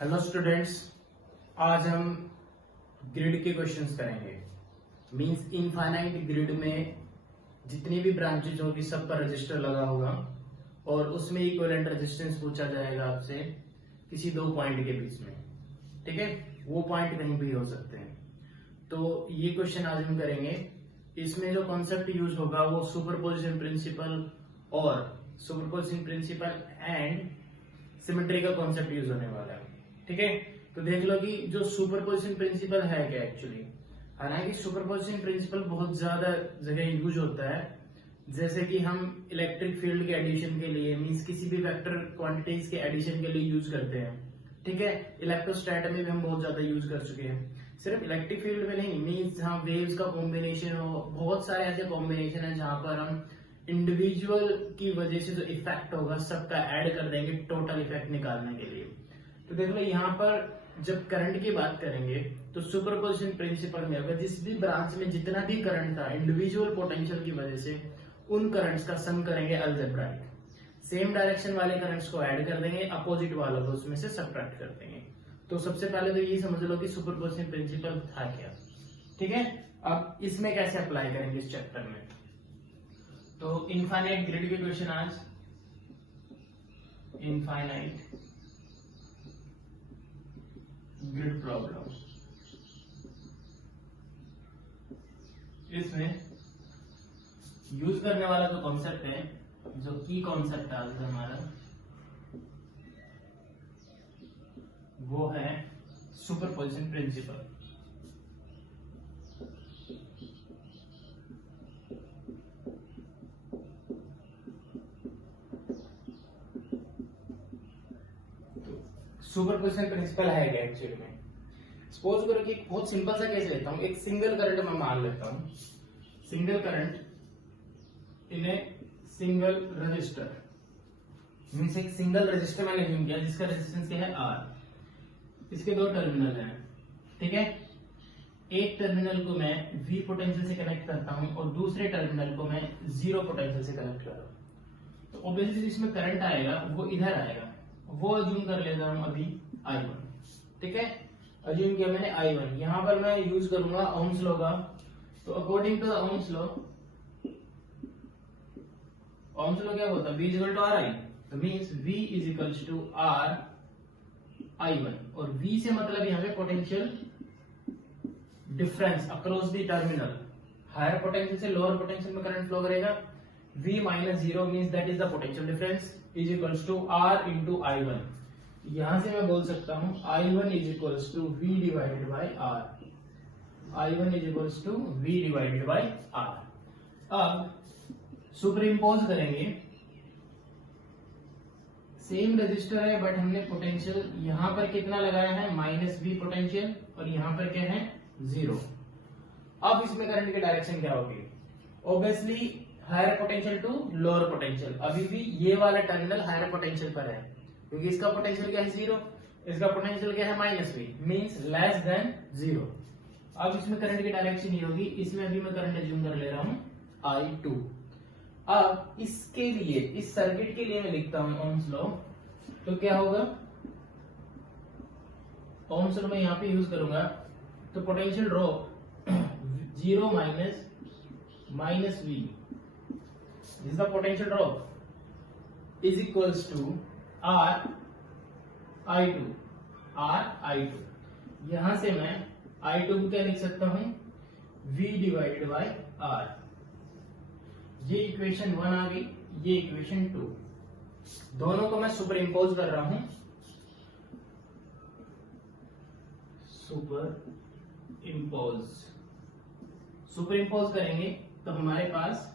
Hello students, आज हम grid के क्वेश्चंस करेंगे। मींस इनफाइनाइट ग्रिड में जितनी भी ब्रांचेज होगी सब पर रजिस्टर लगा होगा और उसमें इक्विवेलेंट रेजिस्टेंस पूछा जाएगा आपसे किसी दो पॉइंट के बीच में। ठीक है, वो पॉइंट कहीं भी हो सकते हैं। तो ये क्वेश्चन आज हम करेंगे। इसमें जो कॉन्सेप्ट यूज होगा वो सुपरपोजिशन प्रिंसिपल और सुपरपोजिशन प्रिंसिपल एंड सिमेट्री का कॉन्सेप्ट यूज होने वाला है। ठीक है, तो देख लो कि जो सुपरपोजिशन प्रिंसिपल है क्या एक्चुअली। हालांकि सुपरपोजिशन प्रिंसिपल बहुत ज्यादा जगह यूज होता है, जैसे कि हम इलेक्ट्रिक फील्ड के एडिशन के लिए मींस किसी भी वेक्टर क्वांटिटीज के एडिशन के लिए यूज करते हैं। ठीक है, इलेक्ट्रोस्टैट में भी हम बहुत ज्यादा यूज कर चुके हैं। सिर्फ इलेक्ट्रिक फील्ड में नहीं, मींस जहां वेव्स का कॉम्बिनेशन हो, बहुत सारे ऐसे कॉम्बिनेशन है जहां पर हम इंडिविजुअल की वजह से जो इफेक्ट होगा सबका ऐड कर देंगे टोटल इफेक्ट निकालने के लिए। तो देख लो यहाँ पर जब करंट की बात करेंगे तो सुपरपोजिशन प्रिंसिपल में अगर जिस भी ब्रांच में जितना भी करंट था इंडिविजुअल पोटेंशियल की वजह से उन करंट्स का सम करेंगे अलजेब्राइक। सेम डायरेक्शन वाले करंट्स को ऐड कर देंगे, अपोजिट वालों को उसमें से सब्ट्रैक्ट कर देंगे। तो सबसे पहले तो ये समझ लो कि सुपरपोजिशन प्रिंसिपल था क्या। ठीक है, अब इसमें कैसे अप्लाई करेंगे इस चैप्टर में। तो इनफाइनाइट ग्रिड के क्वेश्चन आज, इनफाइनाइट ग्रिड प्रॉब्लम। इसमें यूज करने वाला जो कॉन्सेप्ट है, जो की कॉन्सेप्ट है आज हमारा, वो है सुपरपोजिशन प्रिंसिपल। सुपरपोजिशन प्रिंसिपल है क्या एक्चुअली में। सपोज करो कि बहुत सिंपल सा केस लेता हूं, एक सिंगल करंट मैं मान लेता हूं, single current in a single register. Means एक सिंगल रजिस्टर मैंने यूज किया जिसका रेजिस्टेंस क्या है आर। इसके दो टर्मिनल हैं। ठीक है, एक टर्मिनल को मैं V पोटेंशियल से कनेक्ट करता हूं और दूसरे टर्मिनल को मैं जीरो पोटेंशियल से कनेक्ट कर रहा हूं। तो ऑब्वियसली जिसमें करंट आएगा वो इधर आएगा, वो अज्यूम कर लेता हूं अभी I1। ठीक है, अज्यूम किया मैंने I1। यहां पर मैं यूज करूंगा ओम्स लॉ का। तो according to the Ohm's law, Ohm's law क्या होता है, V is equal to RI। तो means V is equal to R I1 और V से मतलब यहां पे potential difference across the terminal. Higher potential से लोअर पोटेंशियल में करंट फ्लो करेगा। V minus zero means that is the potential difference is equals to R into I1। यहां से मैं बोल सकता हूं I1 is equals to V divided by R। I1 is equals to V divided by R। अब superimpose करेंगे, same resistor है but हमने पोटेंशियल यहां पर कितना लगाया है माइनस V पोटेंशियल और यहां पर क्या है जीरो। अब इसमें करंट की डायरेक्शन क्या होगी, obviously higher potential to lower potential. अभी भी ये वाला टर्मिनल हायर पोटेंशियल पर है क्योंकि इसका पोटेंशियल क्या है जीरो, इसका पोटेंशियल क्या है minus V means less than zero. अब इसमें करंट की डायरेक्शन ये होगी, इसमें अभी मैं करंट एज्यूम कर ले रहा हूं I2। अब इसके लिए, इस सर्किट के लिए मैं लिखता हूं ओम्स लॉ। तो क्या होगा, ओम्स लॉ में यहां पे यूज करूंगा तो potential drop zero minus V is the potential drop is equals to R I2। यहां से मैं I2 को क्या लिख सकता हूं, V डिवाइडेड बाई R। ये इक्वेशन 1 आ गई, ये इक्वेशन 2। दोनों को मैं सुपर इम्पोज कर रहा हूं। सुपर इम्पोज करेंगे तो हमारे पास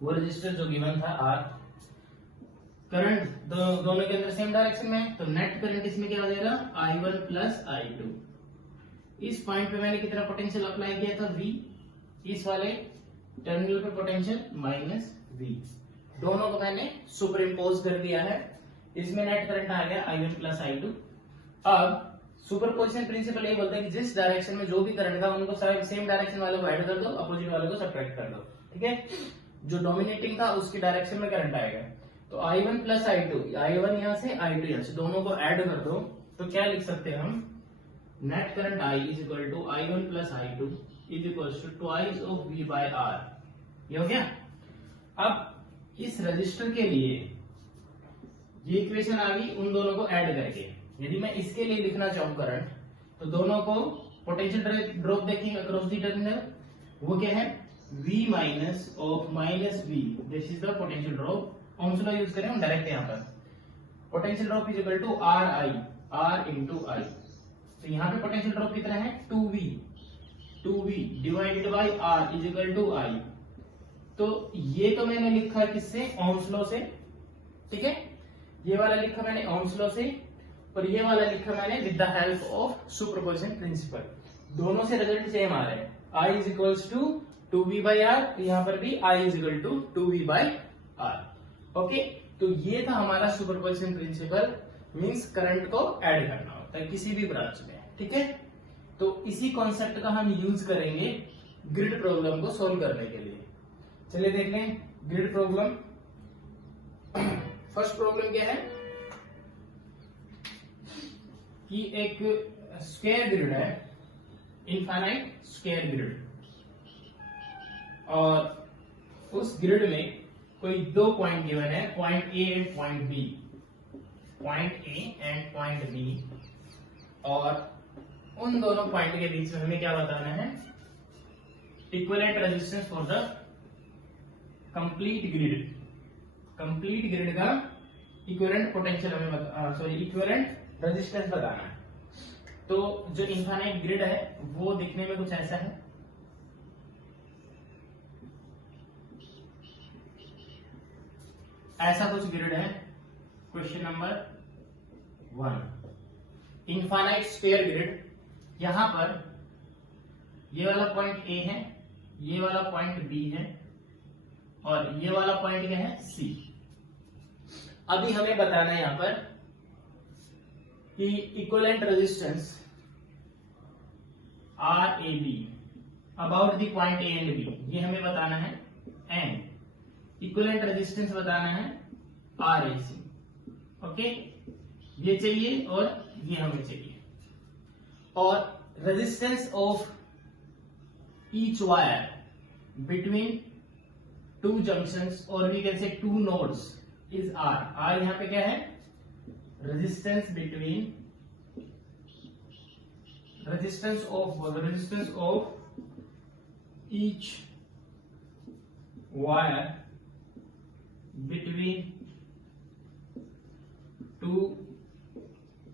वो रजिस्टर जो गिवन था R, करंट दोनों के अंदर सेम डायरेक्शन में, तो नेट करंट इसमें क्या हो जाएगा I1 प्लस I2। इस पॉइंट पे मैंने कितना पोटेंशियल अप्लाई किया था V, इस वाले टर्मिनल पे पोटेंशियल माइनस V। दोनों को मैंने सुपर इम्पोज कर दिया है, इसमें नेट करंट आ गया I1 प्लस I2। अब सुपरपोजिशन प्रिंसिपल ये बोलता है कि जिस डायरेक्शन में जो भी करंट था उनको सेम डायरेक्शन वालों को ऐड कर दो, अपोजिट वालों को सब्ट्रैक्ट कर दो। ठीक है, जो डोमिनेटिंग था उसकी डायरेक्शन में करंट आएगा। तो I1 प्लस I2, I1 यहां से I2 यहां से, दोनों को ऐड कर दो तो क्या लिख सकते हैं हम, net current I is equal to I1 plus I2 is equal to twice of V by R। ये हो गया। अब इस रजिस्टर के लिए ये इक्वेशन आ गई उन दोनों को ऐड करके। यदि मैं इसके लिए लिखना चाहूं करंट, तो दोनों को पोटेंशियल ड्रॉप देखेंगे अक्रॉस दी टर्मिनल, वो क्या है, V minus of minus V, this is the potential drop. Ohm's law use करें हम डायरेक्ट यहाँ पर, potential drop is equal to R into I। तो यहाँ पे पोटेंशियल ड्रॉप कितना है, 2V divided by R is equal to I। तो ये तो मैंने लिखा है किससे, ओम्स लॉ से, ठीक है। ये वाला लिखा मैंने ओम्स लॉ से, और ये वाला लिखा मैंने with the help of superposition principle. दोनों से रिजल्ट सेम आ रहे हैं, I is equals to 2V by R, यहाँ पर भी I is equal to 2V by R। Okay, तो ये था हमारा सुपरपोजिशन प्रिंसिपल, मींस करंट को ऐड करना होता है किसी भी ब्रांच में, ठीक है। तो इसी कॉन्सेप्ट का हम यूज करेंगे ग्रिड प्रॉब्लम को सोल्व करने के लिए। चलिए देख लें ग्रिड प्रॉब्लम। फर्स्ट प्रॉब्लम क्या है कि एक स्क्वायर ग्रिड है, इनफाइनाइट स्क्वायर ग्रिड, और उस ग्रिड में कोई दो पॉइंट गिवन है, point A and point B, point A and point B, और उन दोनों पॉइंट के बीच में हमें क्या बताना है, equivalent resistance for the complete grid. Complete grid का इक्विवेलेंट पोटेंशियल हमें इक्विवेलेंट रेजिस्टेंस बताना है। तो जो इनफाइनाइट ग्रिड है वो दिखने में कुछ ऐसा है, ऐसा कुछ ग्रिड है। Question number 1, infinite sphere grid, यहां पर ये वाला पॉइंट ए है, ये वाला पॉइंट बी है, और ये वाला पॉइंट क्या है, सी। अभी हमें बताना है यहां पर कि equivalent resistance R A B about the point A and B, ये हमें बताना है, एंड इक्विवेलेंट रेजिस्टेंस बताना है आर ए सी। ओके, ये चाहिए और ये हमें चाहिए, और resistance of each wire between two junctions और we can say two nodes is R. R यहां पे क्या है, resistance between, resistance of each wire between two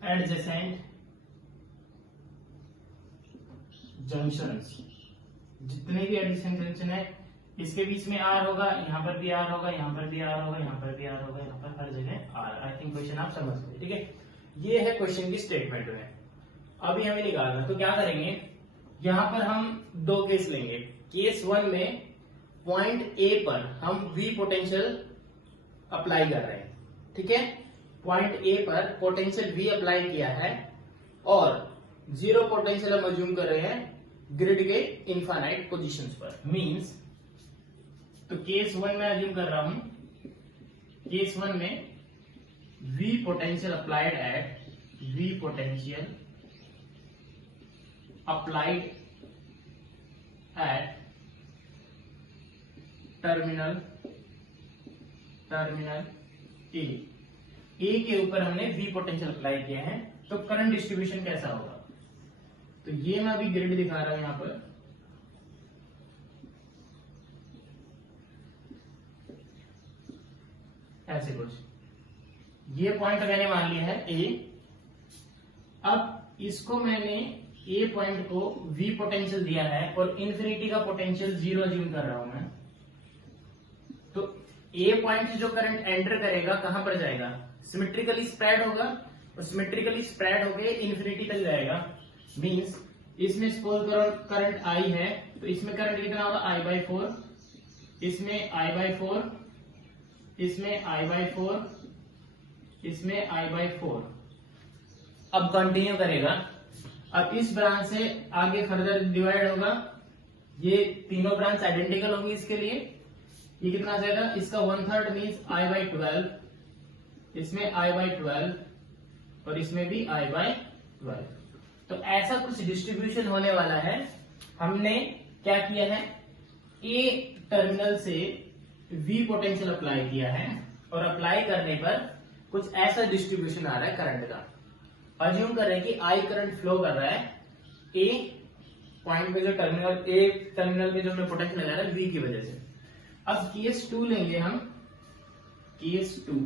adjacent junctions. जितने भी एडजेसेंट जंक्शन है इसके बीच में आर होगा, यहां पर भी आर होगा, यहां पर भी आर होगा, यहां पर भी आर होगा, यहां पर हर जगह आर। आई थिंक क्वेश्चन आप समझ गए, ठीक है। ये है क्वेश्चन की स्टेटमेंट में। अभी हमें निकालना, तो क्या करेंगे, यहां पर हम दो केस लेंगे। केस 1 में पॉइंट ए पर हम V पोटेंशियल अप्लाई कर रहे हैं, ठीक है। पॉइंट ए पर पोटेंशियल V अप्लाई किया है और 0 पोटेंशियल हम अज्यूम कर रहे हैं ग्रिड के इनफाइनाइट पोजीशंस पर, मींस तो केस 1 में अज्यूम कर रहा हूं, केस 1 में V potential applied at, V potential applied at terminal ए के ऊपर हमने V पोटेंशियल अप्लाई किया है। तो करंट डिस्ट्रीब्यूशन कैसा होगा, तो ये मैं अभी ग्रिड दिखा रहा हूं यहां पर, ऐसे कुछ, ये पॉइंट मैंने मान लिया है ए। अब इसको मैंने ए पॉइंट को V पोटेंशियल दिया है और इन्फिनिटी का पोटेंशियल 0 अज्यूम कर रहा हूं मैं। तो ए पॉइंट से जो करंट एंटर करेगा कहां पर जाएगा, सिमेट्रिकली स्प्रेड होगा, और सिमेट्रिकली स्प्रेड होके इन्फिनिटी तक जाएगा। मींस इसमें सपोज करंट I है, तो इसमें करंट कितना होगा, I/4, इसमें I/4, इसमें I/4, इसमें I/4। अब कंटिन्यू करेगा। अब इस ब्रांच से आगे फर्दर डिवाइड होगा, ये तीनों ब्रांच आइडेंटिकल होंगी इसके लिए, ये कितना आ जाएगा, इसका 1/3 मीन्स I/12, इसमें I/12 और इसमें भी I/12। तो ऐसा कुछ डिस्ट्रीब्यूशन होने वाला है। हमने क्या किया है, ए टर्मिनल से V पोटेंशियल अप्लाई किया है और अप्लाई करने पर कुछ ऐसा डिस्ट्रीब्यूशन आ रहा है करंट का। अज्यूम कर रहे हैं कि I करंट फ्लो कर रहा है ए पॉइंट पे, जो टर्मिनल ए टर्मिनल पे जो हमने पोटेंशियल लगाया है V की वजह से। अब केस 2 लेंगे हम, केस 2,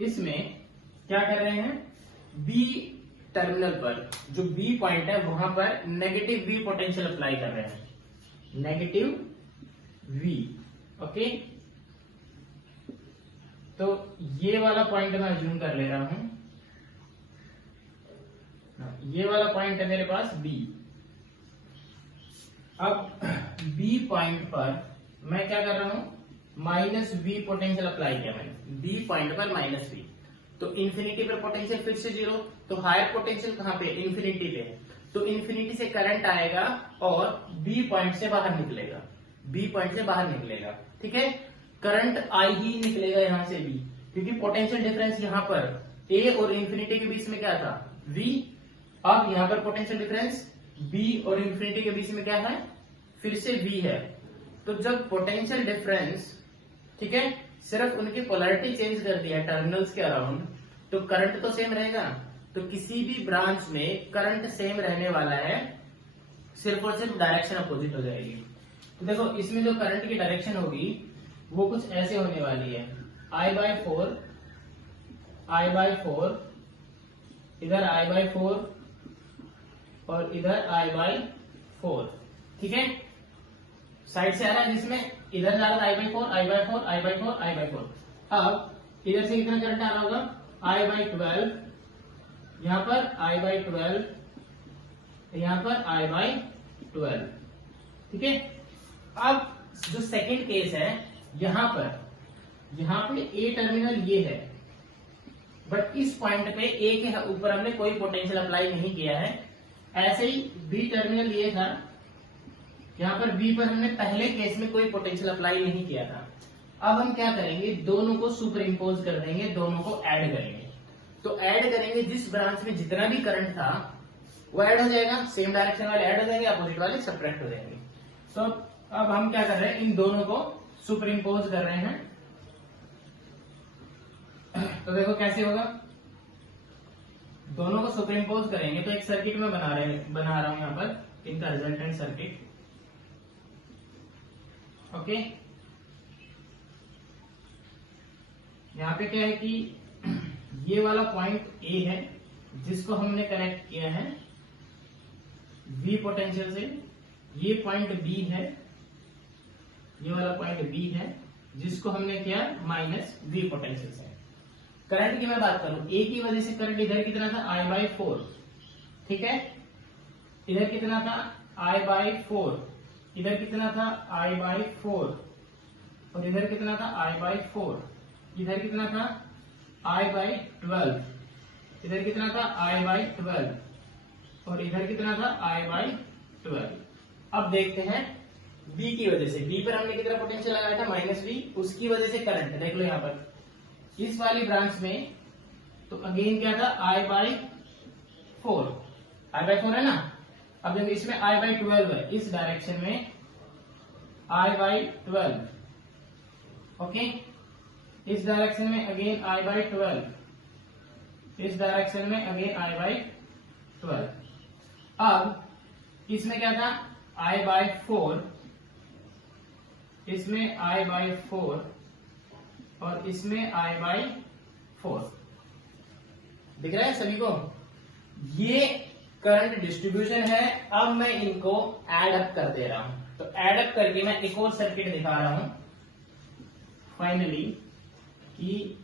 इसमें क्या कर रहे हैं, B टर्मिनल पर जो B पॉइंट है वहां पर नेगेटिव V पोटेंशियल अप्लाई कर रहे हैं, नेगेटिव V। ओके, तो ये वाला पॉइंट मैं जूम कर ले रहा हूं, ये वाला पॉइंट है मेरे पास B। अब B पॉइंट पर मैं क्या कर रहा हूं, -V पोटेंशियल अप्लाई किया मैंने B पॉइंट पर -V। तो इंफिनिटी पर पोटेंशियल फिर से 0, तो हायर पोटेंशियल कहां पे, इंफिनिटी पे है। तो इंफिनिटी से करंट आएगा और B पॉइंट से बाहर निकलेगा, B पॉइंट से बाहर निकलेगा। ठीक है, करंट I ही निकलेगा यहां से B, क्योंकि पोटेंशियल डिफरेंस यहां पर A और इंफिनिटी के बीच में क्या था, V। अब यहां पर पोटेंशियल डिफरेंस B और इंफिनिटी के बीच में क्या है, फिर से V है। तो जब पोटेंशियल डिफरेंस, ठीक है, सिर्फ उनकी पोलैरिटी चेंज कर दिया टर्मिनल्स के अराउंड, तो करंट तो सेम रहेगा। तो किसी भी ब्रांच में करंट सेम रहने वाला है, सिर्फ और सिर्फ डायरेक्शन अपोजिट हो जाएगी। तो देखो इसमें जो करंट की डायरेक्शन होगी वो कुछ ऐसे होने वाली है, I/4, इधर I/4 और इधर I/4। ठीक है, साइड से आ रहा है, जिसमें इधर जा रहा था I/4। अब इधर से कितना करंट आ रहा होगा, I/12, यहां पर I/12, यहां पर I/12। ठीक है, अब जो सेकंड केस है, यहां पे ए टर्मिनल ये है, बट इस पॉइंट पे ए के ऊपर हमने कोई पोटेंशियल अप्लाई नहीं किया है। ऐसे ही बी टर्मिनल ये था, यहां पर बी पर हमने पहले केस में कोई पोटेंशियल अप्लाई नहीं किया था। अब हम क्या करेंगे, दोनों को सुपर इम्पोज कर देंगे, दोनों को ऐड करेंगे। तो ऐड करेंगे, जिस ब्रांच में जितना भी करंट था वो ऐड हो जाएगा, सेम डायरेक्शन वाले ऐड हो जाएंगे, अपोजिट वाले सब्ट्रैक्ट हो जाएंगे। तो अब हम क्या कर रहे हैं, इन दोनों को सुपर इम्पोज कर रहे हैं। तो देखो कैसे होगा, दोनों को सुपर इम्पोज करेंगे तो एक सर्किट में बना रहा हूं यहां पर इनका रिजल्टेंट सर्किट। ओके, यहां पे क्या है कि ये वाला पॉइंट ए है जिसको हमने कनेक्ट किया है V पोटेंशियल से, ये पॉइंट B है, ये वाला पॉइंट B है जिसको हमने किया -V पोटेंशियल से। करंट की मैं बात करूं, ए की वजह से करंट इधर कितना था, I/4। ठीक है, इधर कितना था, I/4, इधर कितना था, I/4, और इधर कितना था, I/4, इधर कितना था, I/12, इधर कितना था, I/12, और इधर कितना था, I/12। अब देखते हैं B की वजह से, B पर हमने कितना पोटेंशियल लगाया था, -V, उसकी वजह से करंट देख लो यहां पर इस वाली ब्रांच में। तो अगेन क्या था, I/4 है ना। अब जब इसमें I/12 है, इस डायरेक्शन में I/12, ओके, इस डायरेक्शन में अगेन I/12, इस डायरेक्शन में अगेन I/12। अब इसमें क्या था, I/4, इसमें I/4 और इसमें I/4। दिख रहा है सभी को, ये करंट डिस्ट्रीब्यूशन है। अब मैं इनको ऐड अप कर दे रहा हूं, तो ऐड अप करके मैं एक और सर्किट दिखा रहा हूं फाइनली कि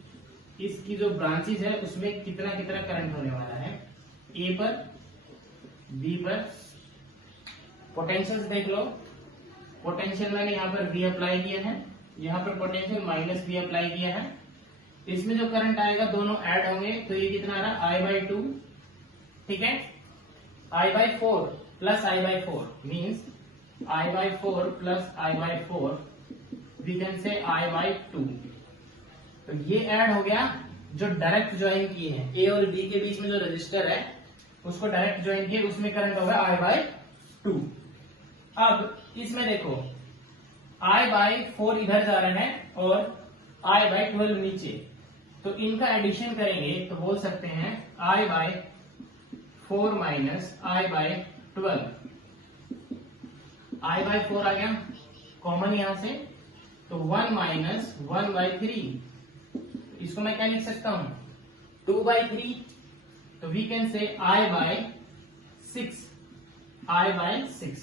इसकी जो ब्रांचेस है उसमें कितना कितना करंट होने वाला है। ए पर, बी पर पोटेंशियल देख लो, पोटेंशियल मैंने यहां पर V अप्लाई किया है, यहां पर पोटेंशियल -V अप्लाई किया है। इसमें जो करंट आएगा दोनों ऐड होंगे, तो ये कितना आ रहा है, I/2। ठीक है, I/4 plus I/4 means I/4 plus I/4 we can say I/2। तो ये ऐड हो गया, जो डायरेक्ट ज्वाइन किए हैं ए और बी के बीच में जो रजिस्टर है उसको डायरेक्ट ज्वाइन किए, उसमें करंट होगा I/2। अब इसमें देखो I/4 इधर जा रहे हैं और I/12 नीचे, तो इनका एडिशन करेंगे तो बोल सकते हैं I/4 माइनस I/12। I/4 आ गया कॉमन यहां से, तो 1 माइनस 1/3, इसको मैं क्या लिख सकता हूं 2/3। तो वी कैन से I/6, I/6।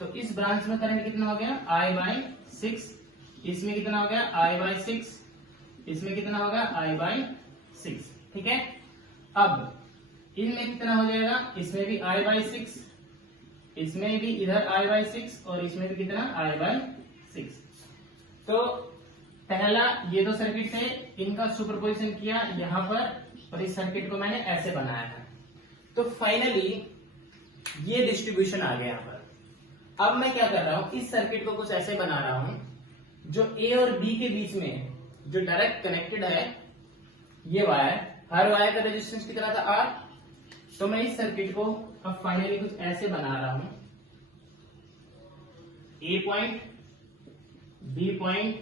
तो इस ब्रांच में करंट कितना हो गया I/6, इसमें कितना हो गया I/6, इसमें कितना होगा I/6। ठीक है, अब इनमें कितना हो जाएगा, इसमें भी I/6, इसमें भी इधर I/6 और इसमें भी कितना I/6। तो पहला ये दो सर्किट थे, इनका सुपरपोजिशन किया यहां पर और इस सर्किट को मैंने ऐसे बनाया है। तो फाइनली ये डिस्ट्रीब्यूशन आ गया यहां पर। अब मैं क्या कर रहा हूं, इस सर्किट को कुछ ऐसे बना रहा हूं, जो ए और बी के बीच में जो डायरेक्ट कनेक्टेड है ये वायर, हर वायर का रेजिस्टेंस कितना था R। तो मैं इस सर्किट को अब फाइनली कुछ ऐसे बना रहा हूं, A point, B point,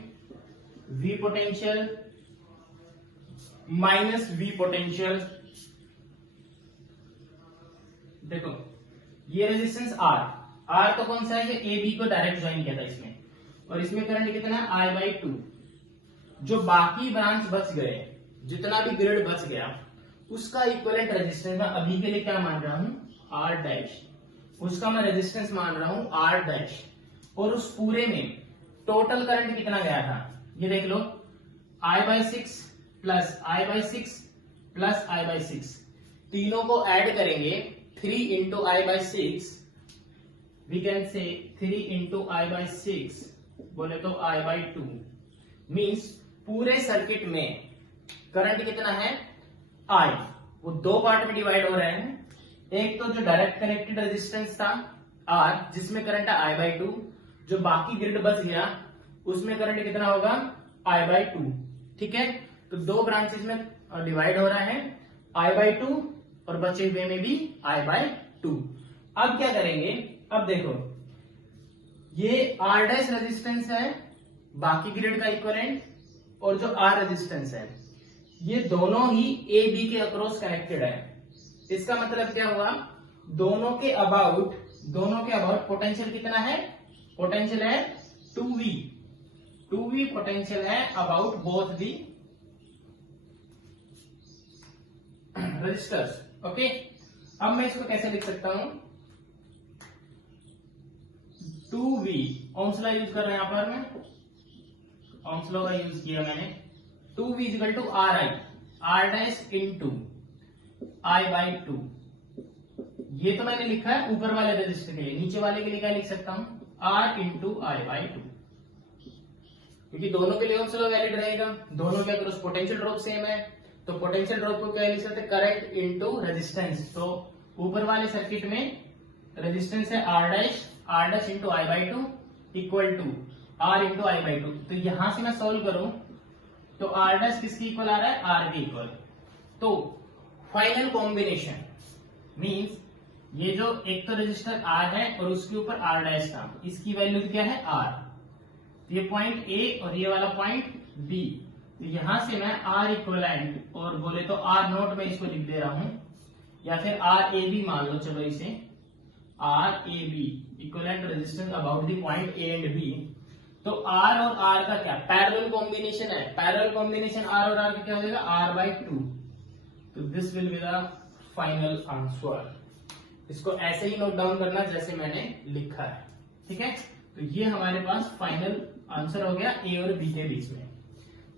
V potential minus V potential. देखो ये रेजिस्टेंस R तो कौन सा है, ए बी को डायरेक्ट ज्वाइन किया था इसमें, और इसमें करंट कितना है I/2। जो बाकी ब्रांच बच गए, जितना भी ग्रिड बच गया, उसका इक्विवेलेंट रेजिस्टेंस मैं अभी के लिए क्या मान रहा हूं R', उसका मैं रेजिस्टेंस मान रहा हूं R'। और उस पूरे में टोटल करंट कितना गया था ये देख लो, I/6 plus I/6 plus I/6, तीनों को ऐड करेंगे 3 इंटू I/6, वी कैन से 3 इंटू I/6 बोले तो I/2। मीन्स पूरे सर्किट में करंट कितना है I, वो दो पार्ट में डिवाइड हो रहे हैं। एक तो जो डायरेक्ट कनेक्टेड रेजिस्टेंस था R जिसमें करंट है I/2, जो बाकी ग्रिड बच गया उसमें करंट कितना होगा I/2। ठीक है, तो दो ब्रांचेस में डिवाइड हो रहा है I/2 और बचे हुए में भी I/2। अब क्या करेंगे, अब देखो ये R' रेजिस्टेंस है बाकी ग्रिड का इक्विवेलेंट, और जो R रेजिस्टेंस है ये दोनों ही ए बी के अक्रॉस कनेक्टेड है। इसका मतलब क्या हुआ, दोनों के अबाउट पोटेंशियल कितना है, पोटेंशियल है 2V पोटेंशियल है about both the resistors. Okay, अब मैं इसको कैसे लिख सकता हूं, 2V ओम्स लॉ यूज कर रहे हैं यहां पर, मैं ओम्स लॉ का यूज किया मैंने। 2V equal to R' into I/2। ये तो मैंने लिखा है ऊपर वाले रजिस्टर के लिए, नीचे वाले के लिए क्या लिख सकता हूं R इंटू I/2, क्योंकि दोनों के लिए ओम्स लॉ वैलिड रहेगा, दोनों के अगर पोटेंशियल ड्रॉप सेम है तो पोटेंशियल ड्रॉप को क्या लिख सकते हैं करंट इंटू रेजिस्टेंस। तो ऊपर वाले सर्किट में रेजिस्टेंस है R' into I/2 equal to R into I/2। तो यहां से मैं सोल्व करूं तो R' किसकी इक्वल आ रहा है R के इक्वल। तो फाइनल कॉम्बिनेशन मींस ये जो एक तो रजिस्टर R है और उसके ऊपर R' था, इसकी वैल्यू क्या है R, ये पॉइंट A और ये वाला पॉइंट B। तो यहां से मैं R इक्वलेंट और बोले तो R0 में इसको लिख दे रहा हूं, या फिर RAB मान लो, चलो इसे RAB equivalent resistance about the point A and B। तो R और R का क्या पैरेलल कॉम्बिनेशन है, पैरेलल कॉम्बिनेशन R और R का क्या हो जाएगा R/2। तो this will be the final answer. इसको ऐसे ही नोट डाउन करना जैसे मैंने लिखा है। ठीक है, तो ये हमारे पास फाइनल आंसर हो गया ए और बी के बीच में।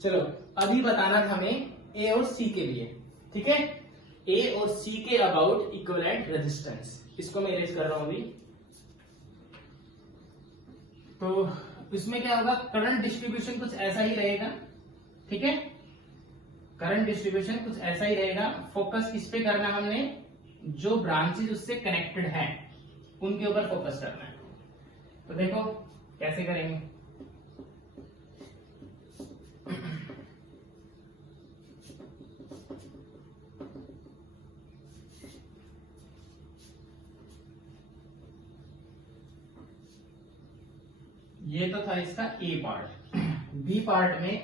चलो अभी बताना था हमें ए और सी के लिए। ठीक है, ए और सी के अबाउट इक्विवेलेंट रेजिस्टेंस, इसको मैं इरेज कर रहा हूं अभी। तो इसमें क्या होगा, करंट डिस्ट्रीब्यूशन कुछ ऐसा ही रहेगा। ठीक है, करंट डिस्ट्रीब्यूशन कुछ ऐसा ही रहेगा। फोकस किस पे करना है हमने, जो ब्रांचेज उससे कनेक्टेड हैं उनके ऊपर फोकस करना है। तो देखो कैसे करेंगे, ये तो था इसका ए पार्ट। बी पार्ट में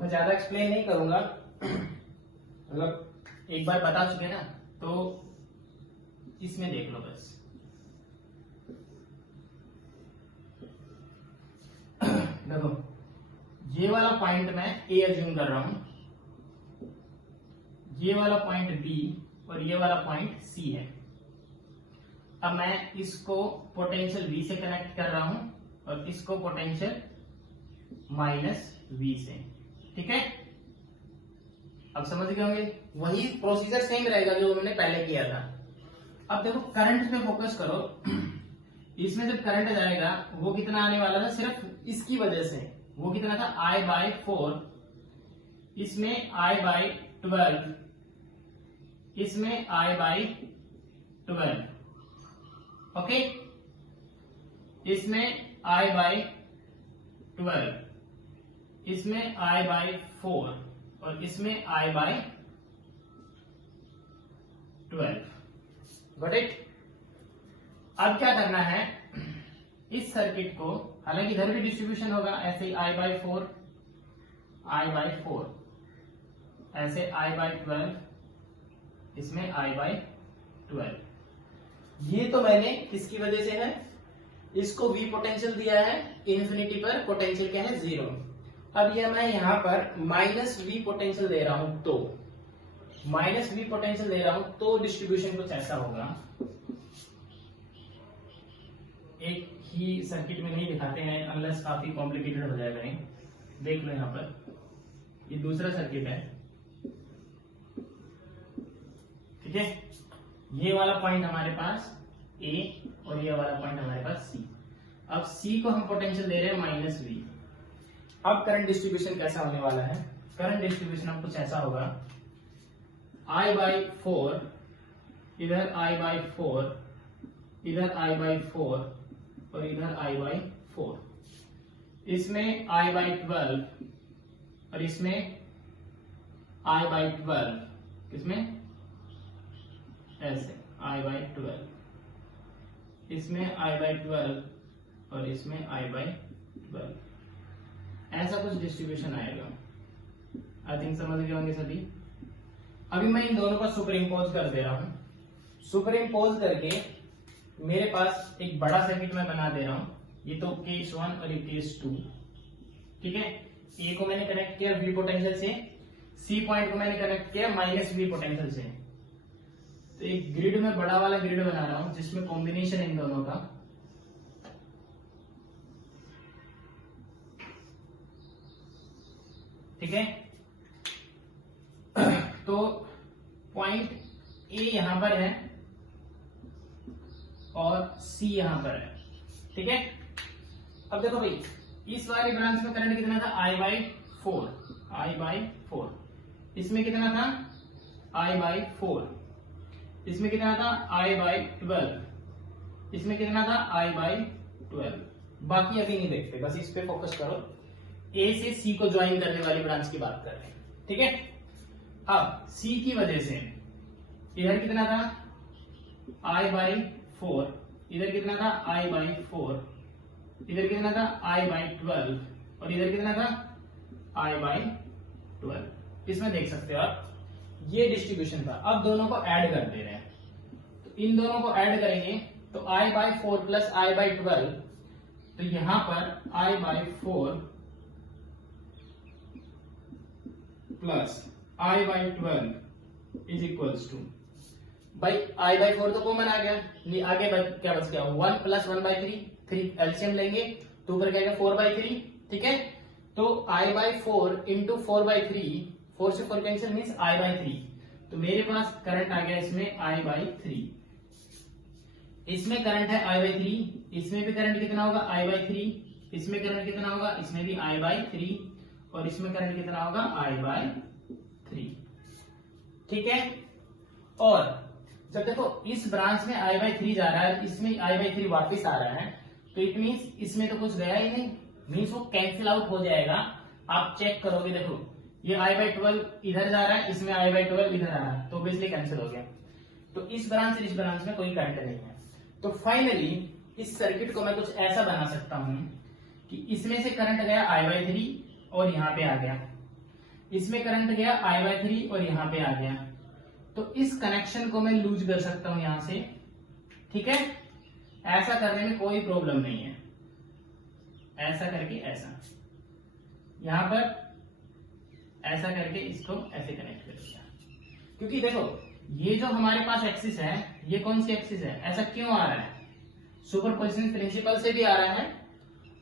मैं ज्यादा एक्सप्लेन नहीं करूंगा, मतलब एक बार बता चुके ना, तो इसमें देख लो बस। देखो ये वाला पॉइंट मैं ए अज्यूम कर रहा हूं, ये वाला पॉइंट बी और ये वाला पॉइंट सी है। अब मैं इसको पोटेंशियल V से कनेक्ट कर रहा हूं और इसको पोटेंशियल -V से, ठीक है। अब समझ गए होंगे, वही प्रोसीजर सेम रहेगा जो हमने पहले किया था। अब देखो करंट पे फोकस करो। इसमें जब करंट जाएगा वो कितना आने वाला था, सिर्फ इसकी वजह से वो कितना था I/4, इसमें I/12, इसमें I/12, ओके, इसमें I/12, इसमें I/4 और इसमें I/12। Got it. अब क्या करना है, इस सर्किट को, हालांकि इधर भी डिस्ट्रीब्यूशन होगा ऐसे ही I/4, I/4, ऐसे I/12, इसमें I/12। ये तो मैंने किसकी वजह से है, इसको V पोटेंशियल दिया है, इन्फिनिटी पर पोटेंशियल क्या है 0। अब ये मैं यहां पर -V पोटेंशियल दे रहा हूं, तो -V पोटेंशियल दे रहा हूं तो डिस्ट्रीब्यूशन कुछ ऐसा होगा। एक ही सर्किट में नहीं दिखाते हैं अनलेस काफी कॉम्प्लिकेटेड हो जाएगा। नहीं, देख लो यहां पर, ये दूसरा सर्किट है, ठीक है। ये वाला पॉइंट हमारे पास A और ये वाला पॉइंट हमारे पास C। अब C को हम पोटेंशियल दे रहे हैं -V। अब करंट डिस्ट्रीब्यूशन कैसा होने वाला है, करंट डिस्ट्रीब्यूशन अब कुछ ऐसा होगा, I/4, इधर I/4, इधर I/4 और इधर I/4, इसमें I/12 और इसमें I/12, किसमें ऐसे I/12, इसमें I/12 और इसमें I/12, ऐसा कुछ डिस्ट्रीब्यूशन आएगा। आई थिंक समझ गए होंगे सभी। अभी मैं इन दोनों को सुपर इम्पोज कर दे रहा हूं। सुपर इम्पोज करके मेरे पास एक बड़ा सर्किट मैं बना दे रहा हूं। ये तो केस 1 और ये केस 2, ठीक है। ए को मैंने कनेक्ट किया V पोटेंशियल से, सी पॉइंट को मैंने कनेक्ट किया -V पोटेंशियल से। तो एक ग्रिड में बड़ा वाला ग्रिड बना रहा हूं जिसमें कॉम्बिनेशन इन दोनों का, ठीक है। तो पॉइंट ए यहां पर है और सी यहां पर है, ठीक है। अब देखो भाई, इस वाले ब्रांच में करंट कितना था I/4, इसमें कितना था I/4, इसमें कितना था I/12, इसमें कितना था I/12। बाकी अभी नहीं देखते, बस इस पे फोकस करो। ए से सी को ज्वाइन करने वाली ब्रांच की बात कर रहे हैं, ठीक है। अब सी की वजह से इधर कितना था I/4, इधर कितना था I/4, इधर कितना था I/12 और इधर कितना था I/12। इसमें देख सकते हो आप, ये डिस्ट्रीब्यूशन था। अब दोनों को ऐड कर दे रहे हैं, तो इन दोनों को ऐड करेंगे तो I/4 प्लस I/12, तो यहां पर I/4 plus I/12 is equals to, भाई I/4 तो कॉमन आ गया, आगे क्या बच गया 1 प्लस 1/3, 3 एलसीएम लेंगे तो ऊपर क्या 4/3, ठीक है। तो I/4 इंटू 4/3, 4 से 4 कैंसिल मीन्स I/3, तो मेरे पास करंट आ गया इसमें I/3। इसमें करंट है I/3, इसमें भी करंट कितना होगा I/3, इसमें करंट कितना होगा, इसमें भी I/3 और इसमें करंट कितना होगा I/3, ठीक है। और जब देखो इस ब्रांच में I/3 जा रहा है, इसमें I/3 वापस आ रहा है, तो इट मींस इसमें तो कुछ गया ही नहीं, मींस वो कैंसिल आउट हो जाएगा। आप चेक करोगे, देखो ये I/12 इधर जा रहा है, इसमें I/12 इधर आ रहा है, तो ऑब्वियसली कैंसिल हो गया। तो इस ब्रांच से इस ब्रांच में कोई करंट नहीं है। तो फाइनली इस सर्किट को मैं कुछ ऐसा बना सकता हूं कि इसमें से करंट गया I/3 और यहां पे आ गया, इसमें करंट गया I/3 और यहां पे आ गया, तो इस कनेक्शन को मैं लूज कर सकता हूं यहां से, ठीक है। ऐसा करने में कोई प्रॉब्लम नहीं है, ऐसा करके ऐसा, यहां पर ऐसा करके इसको ऐसे कनेक्ट कर दिया। क्योंकि देखो ये जो हमारे पास एक्सिस है, ये कौन सी एक्सिस है, ऐसा क्यों आ रहा है, सुपरपोजिशन प्रिंसिपल से भी आ रहा है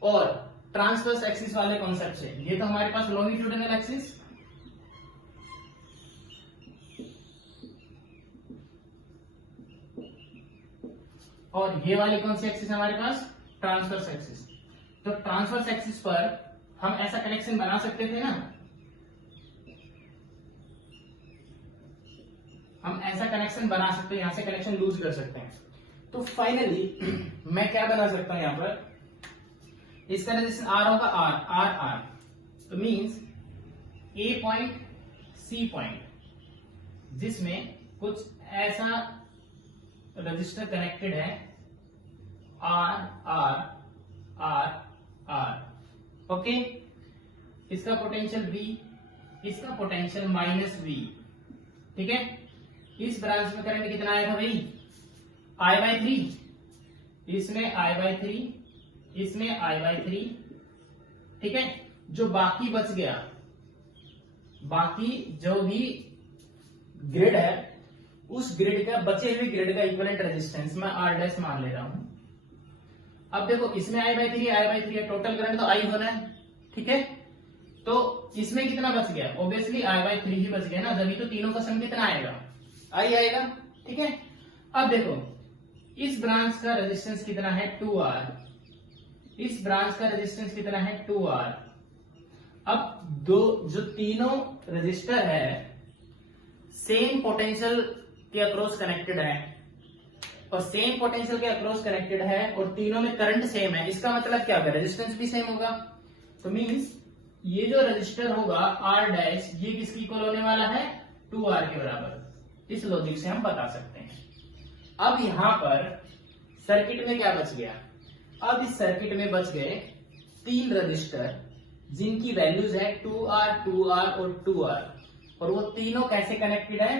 और ट्रांसवर्स एक्सिस वाले कॉन्सेप्ट से। ये तो हमारे पास लॉन्गिट्यूडिनल एक्सिस, और ये वाली कौन सी एक्सिस है हमारे पास, ट्रांसवर्स एक्सिस। तो ट्रांसवर्स एक्सिस पर हम ऐसा कनेक्शन बना सकते थे ना, हम ऐसा कनेक्शन बना सकते हैं, यहां से कनेक्शन लूज कर सकते हैं। तो फाइनली मैं क्या बना सकता हूं, यहां पर इसका रेजिस्टेंस आर होगा, आर, तो means A point C point, जिसमें कुछ ऐसा रजिस्टर कनेक्टेड है, R R R R, okay. इसका पोटेंशियल V, इसका पोटेंशियल -V, ठीक है। इस ब्रांच में करंट कितना आया था भाई, I/3, इसमें I/3, इसमें I/3, ठीक है। जो बाकी बच गया, बाकी जो भी ग्रिड है, उस ग्रिड का, बचे हुए ग्रिड का इक्विवेलेंट रेजिस्टेंस मैं R' मान ले रहा हूं। अब देखो इसमें I/3 है, टोटल करंट तो I होना है, ठीक है। तो इसमें कितना बच गया, ऑब्वियसली I/3 ही बच गया ना, जब तो तीनों का सम कितना आएगा, I आएगा, ठीक है। अब देखो इस ब्रांच का रेजिस्टेंस कितना है, 2R, इस ब्रांच का रेजिस्टेंस कितना है, 2R। अब दो जो तीनों रेजिस्टर है सेम पोटेंशियल के अक्रॉस कनेक्टेड है, और सेम पोटेंशियल के अक्रॉस कनेक्टेड है, और तीनों में करंट सेम है, इसका मतलब क्या होगा, रेजिस्टेंस भी सेम होगा। तो मींस ये जो रेजिस्टर होगा R', ये किसकी इक्वल होने वाला है, 2R के बराबर। इस लॉजिक से हम बता सकते हैं। अब यहां पर सर्किट में क्या बच गया, अब इस सर्किट में बच गए 3 रजिस्टर, जिनकी वैल्यूज है 2R, 2R और 2R, और वो तीनों कैसे कनेक्टेड है,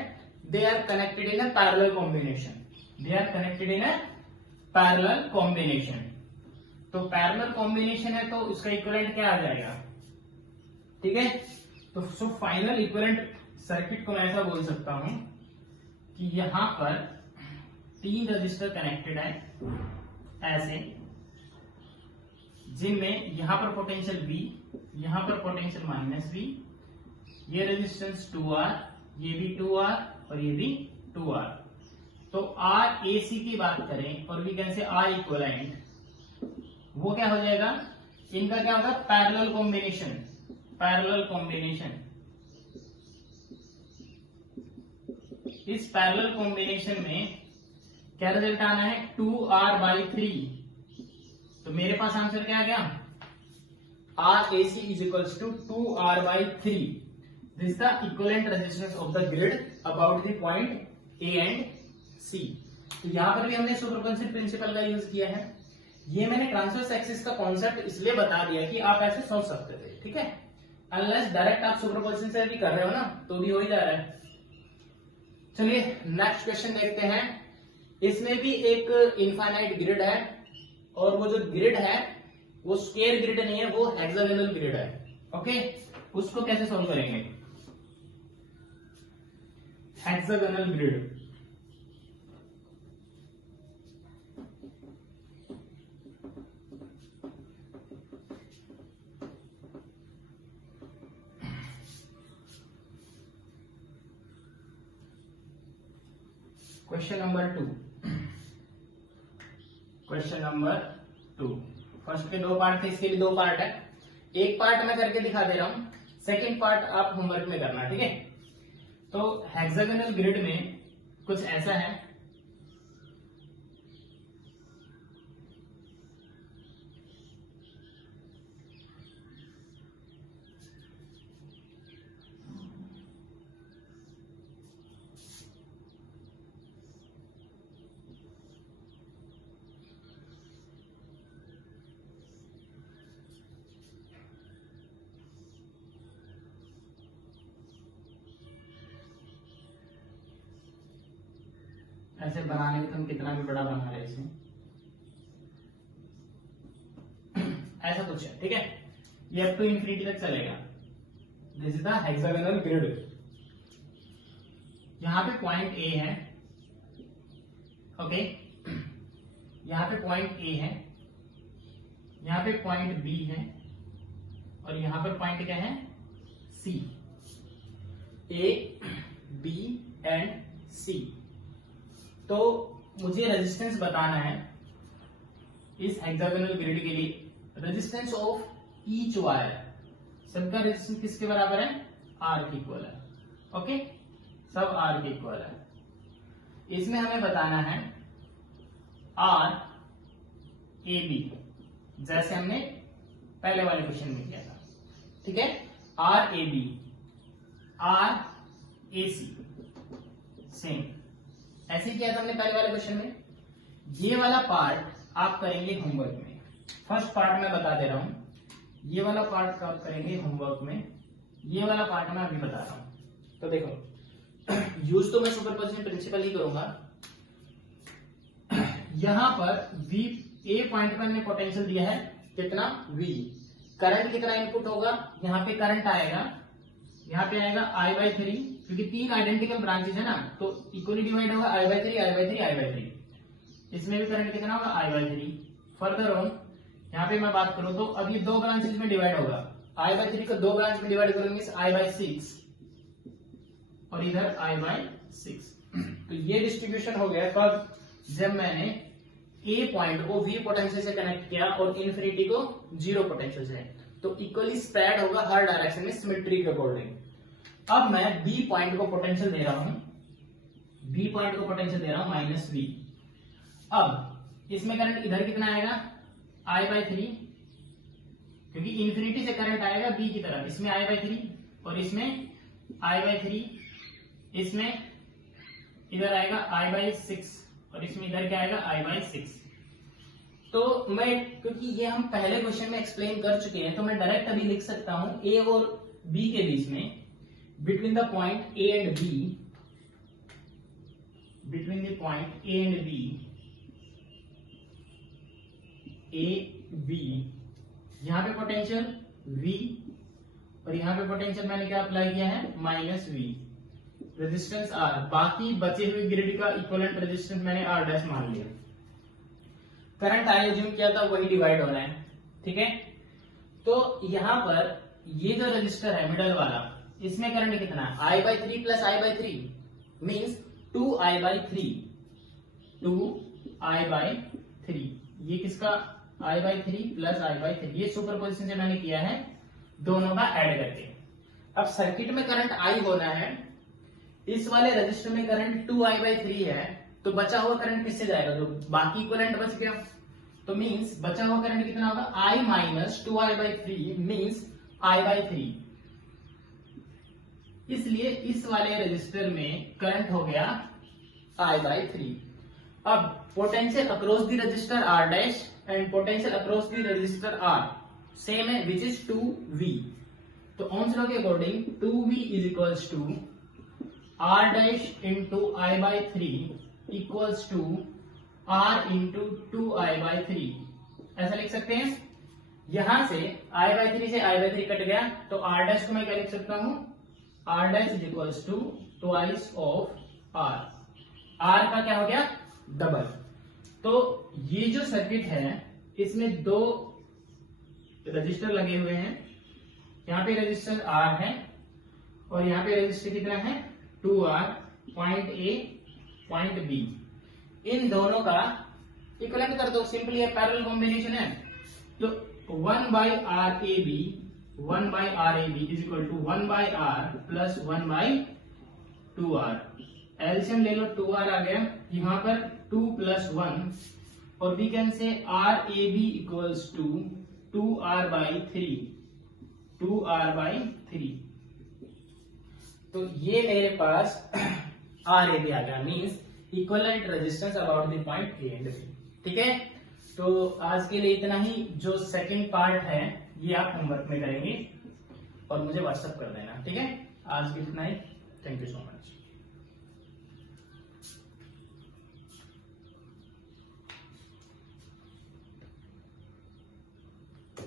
they are connected in a parallel combination, they are connected in a parallel combination. तो पैरेलल कॉम्बिनेशन है तो उसका इक्विवेलेंट क्या आ जाएगा, ठीक है। तो सो फाइनल इक्विवेलेंट सर्किट को मैं ऐसा बोल सकता हूं कि यहां पर 3 रजिस्टर कनेक्टेड है ऐसे, जिनमें यहां पर पोटेंशियल V, यहां पर पोटेंशियल -V, ये रेजिस्टेंस 2R, ये भी 2R और ये भी 2R। तो RAC की बात करें और we can say R equivalent, वो क्या हो जाएगा, इनका क्या होगा, पैरेलल कॉम्बिनेशन, पैरेलल कॉम्बिनेशन। इस पैरेलल कॉम्बिनेशन में क्या रिजल्ट आना है, 2R/3। तो मेरे पास आंसर क्या आ गया, RAC is equals to 2R/3। This is the equivalent resistance of the grid about the point A and C। तो यहां पर भी हमने सुपरपोजिशन प्रिंसिपल का यूज किया है। ये मैंने ट्रांसवर्स एक्सिस का कॉन्सेप्ट इसलिए बता दिया कि आप ऐसे सोच सकते थे, ठीक है। अनलेस डायरेक्ट आप सुपरपोजिशन से भी कर रहे हो ना, तो भी हो ही जा रहा है। चलिए नेक्स्ट क्वेश्चन देखते हैं। इसमें भी एक इनफाइनाइट ग्रिड है, और वो जो ग्रिड है वो स्क्वायर ग्रिड नहीं है, वो हेक्सागोनल ग्रिड है, ओके। उसको कैसे सॉल्व करेंगे, hexagonal grid. Question number 2, question number 2। First के 2 पार्ट थे, इसके भी 2 पार्ट है। एक पार्ट मैं करके दिखा दे रहा हूं, सेकंड पार्ट आप होमवर्क में करना, ठीक है। तो हेक्सागोनल ग्रिड में कुछ ऐसा है, ऐसे बनाने में तुम कितना भी बड़ा बना रहे इसे, ऐसा कुछ है, ठीक है। ये अप टू इंफिनिटी तक चलेगा। This is the hexagonal grid. यहां पे पॉइंट ए है, ओके, यहां पे पॉइंट ए है, यहां पे पॉइंट बी है, और यहां पर पॉइंट क्या है, सी। ए, बी एंड सी। तो मुझे रेजिस्टेंस बताना है इस हेक्सागोनल ग्रिड के लिए। रेजिस्टेंस ऑफ ईच वायर, सबका रेजिस्टेंस किसके बराबर है, आर के इक्वल है, ओके, सब आर के इक्वल है। इसमें हमें बताना है आर ए बी, जैसे हमने पहले वाले क्वेश्चन में किया था, ठीक है। R A B, R A C, same ऐसे किया था हमने पहले वाले क्वेश्चन में। ये वाला पार्ट आप करेंगे होमवर्क में। फर्स्ट पार्ट मैं बता दे रहा हूं, ये वाला पार्ट आप करेंगे होमवर्क में, ये वाला पार्ट मैं अभी बता रहा हूं। तो देखो, यूज तो मैं सुपरपोजिशन प्रिंसिपल ही करूंगा। यहां पर वी, ए पॉइंट पर हमने पोटेंशियल दिया है कितना, वी। करंट कितना इनपुट होगा, यहाँ पे करंट आएगा, यहाँ पे आएगा I बाई 3, क्योंकि 3 आइडेंटिकल ब्रांचेस है ना, तो इक्वली डिवाइड होगा I by 3, I by 3, I by 3। इसमें भी करंट कितना होगा, I बाई 3। फर्दर ऑन यहाँ पे मैं बात करूं तो अब ये 2 ब्रांचेस में डिवाइड होगा, I बाई 3 को 2 ब्रांच में डिवाइड करेंगे, I बाई 6 और इधर I बाई 6। तो ये डिस्ट्रीब्यूशन हो गया तब जब मैंने ए पॉइंट को वी पोटेंशियल से कनेक्ट किया और इन्फिनिटी को 0 पोटेंशियल से, तो इक्वली स्प्रेड होगा हर डायरेक्शन में सिमेट्री के अकॉर्डिंग। अब मैं बी पॉइंट को पोटेंशियल दे रहा हूं, बी पॉइंट को पोटेंशियल दे रहा हूं माइनस वी। अब इसमें करंट इधर कितना आएगा, I बाई 3, क्योंकि इन्फिनिटी से करंट आएगा बी की तरफ, इसमें I बाई 3 और इसमें I बाई 3, इसमें इधर आएगा I बाई 6 और इसमें इधर क्या आएगा, I बाई 6। तो मैं, क्योंकि ये हम पहले क्वेश्चन में एक्सप्लेन कर चुके हैं, तो मैं डायरेक्ट अभी लिख सकता हूं ए और बी के बीच में, between the point A and B, between the point A and B, A B, यहां पे पोटेंशियल V और यहां पे पोटेंशियल मैंने क्या अप्लाई किया है, माइनस V, रेजिस्टेंस R, बाकी बचे हुए ग्रिड का इक्विवेलेंट रेजिस्टेंस मैंने R डैश मान लिया। करंट आई एज्यूम किया था वही डिवाइड हो रहा है, ठीक है। तो यहां पर ये जो रजिस्टर है मिडल वाला, इसमें करंट कितना है, I by 3 plus I by 3 means 2I by 3, 2I by 3। ये किसका, I by 3 plus I by 3, ये सुपरपोजिशन से मैंने किया है दोनों का ऐड करके। अब सर्किट में करंट I होना है, इस वाले रजिस्टर में करंट 2I बाई 3 है, तो बचा हुआ करंट किससे जाएगा, जो बाकी इक्विवेलेंट बच गया, तो मींस बचा हुआ करंट कितना होगा, I minus 2I by 3 means I by 3। इसलिए इस वाले रजिस्टर में करंट हो गया I बाई 3। अब potential across the resistor R dash and potential across the resistor R same है, विच इज 2V। तो ओम्स लॉ के according 2V is equals to R dash into I by 3 equals to R into 2I by 3। ऐसा लिख सकते हैं। यहां से I by 3 से I बाई 3 कट गया, तो R डैश को मैं क्या लिख सकता हूं, R dash is equals to twice of R। R का क्या हो गया, डबल। तो ये जो सर्किट है इसमें 2 रजिस्टर लगे हुए हैं, यहाँ पे रजिस्टर R है और यहाँ पे रजिस्टर कितना है, 2R, point A point B। इन दोनों का इक्विवेलेंट कर दो, सिंपली पैरेलल कॉम्बिनेशन है। तो 1 by R A B, 1 by R A B is equal to 1 by R plus 1 by 2R। LCM ले लो, 2R आ गया, यहाँ पर 2 प्लस 1 और we can say R A B equals to 2R by 3, 2R by 3। तो ये मेरे पास are A B आ गया, means equivalent resistance about the point A and B. ठीक है, तो आज के लिए इतना ही। जो सेकंड पार्ट है ये आप होमवर्क में करेंगे और मुझे व्हाट्सएप कर देना, ठीक है। आज के इतना ही, थैंक यू सो मच।